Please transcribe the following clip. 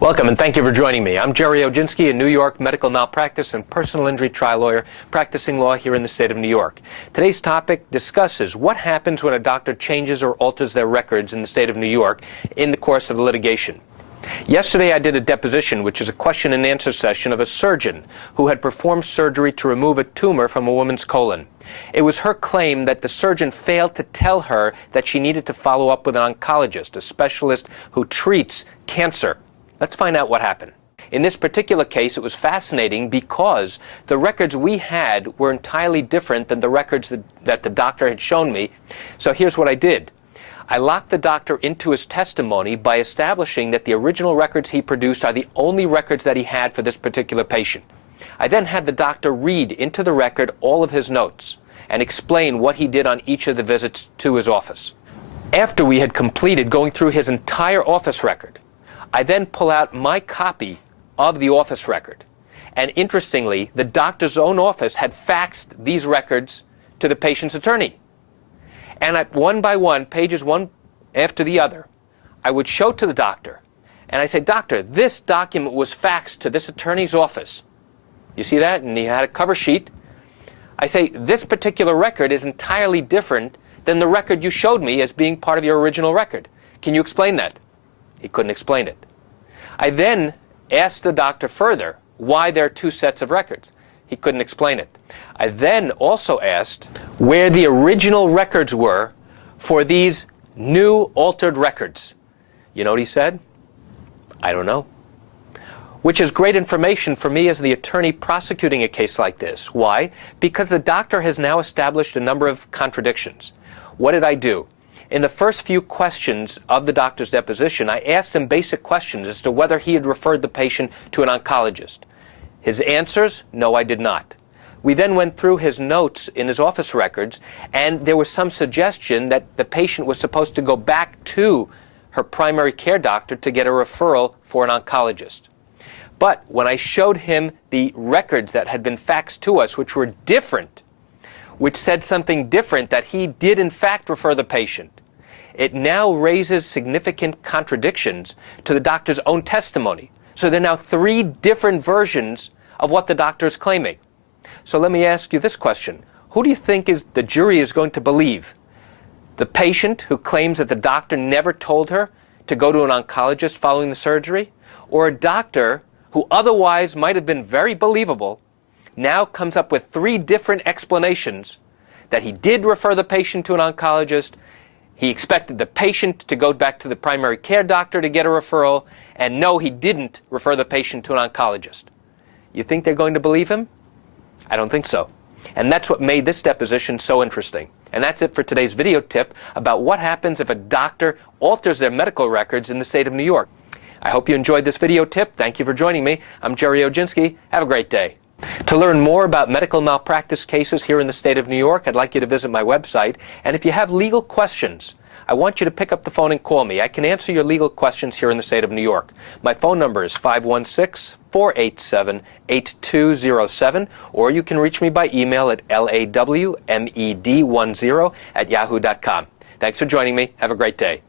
Welcome and thank you for joining me. I'm Gerry Oginski, a New York medical malpractice and personal injury trial lawyer practicing law here in the state of New York. Today's topic discusses what happens when a doctor changes or alters their records in the state of New York in the course of the litigation. Yesterday I did a deposition, which is a question and answer session of a surgeon who had performed surgery to remove a tumor from a woman's colon. It was her claim that the surgeon failed to tell her that she needed to follow up with an oncologist, a specialist who treats cancer. Let's find out what happened. In this particular case, it was fascinating because the records we had were entirely different than the records that the doctor had shown me. So here's what I did. I locked the doctor into his testimony by establishing that the original records he produced are the only records that he had for this particular patient. I then had the doctor read into the record all of his notes and explain what he did on each of the visits to his office. After we had completed going through his entire office record, I then pull out my copy of the office record. And interestingly, the doctor's own office had faxed these records to the patient's attorney. And one by one, pages one after the other, I would show to the doctor. And I say, "Doctor, this document was faxed to this attorney's office." You see that? And he had a cover sheet. I say, "This particular record is entirely different than the record you showed me as being part of your original record. Can you explain that?" He couldn't explain it. I then asked the doctor further why there are two sets of records. He couldn't explain it. I then also asked where the original records were for these new altered records. You know what he said? "I don't know." Which is great information for me as the attorney prosecuting a case like this. Why? Because the doctor has now established a number of contradictions. What did I do? In the first few questions of the doctor's deposition, I asked him basic questions as to whether he had referred the patient to an oncologist. His answers, no, I did not. We then went through his notes in his office records, and there was some suggestion that the patient was supposed to go back to her primary care doctor to get a referral for an oncologist. But when I showed him the records that had been faxed to us, which were different, which said something different, that he did in fact refer the patient, it now raises significant contradictions to the doctor's own testimony. So there are now three different versions of what the doctor is claiming. So let me ask you this question. Who do you think the jury is going to believe? The patient who claims that the doctor never told her to go to an oncologist following the surgery? Or a doctor who otherwise might have been very believable now comes up with three different explanations that he did refer the patient to an oncologist, he expected the patient to go back to the primary care doctor to get a referral, and no, he didn't refer the patient to an oncologist. You think they're going to believe him? I don't think so. And that's what made this deposition so interesting. And that's it for today's video tip about what happens if a doctor alters their medical records in the state of New York. I hope you enjoyed this video tip. Thank you for joining me. I'm Gerry Oginski. Have a great day. To learn more about medical malpractice cases here in the state of New York, I'd like you to visit my website. And if you have legal questions, I want you to pick up the phone and call me. I can answer your legal questions here in the state of New York. My phone number is 516-487-8207, or you can reach me by email at lawmed10@yahoo.com. Thanks for joining me. Have a great day.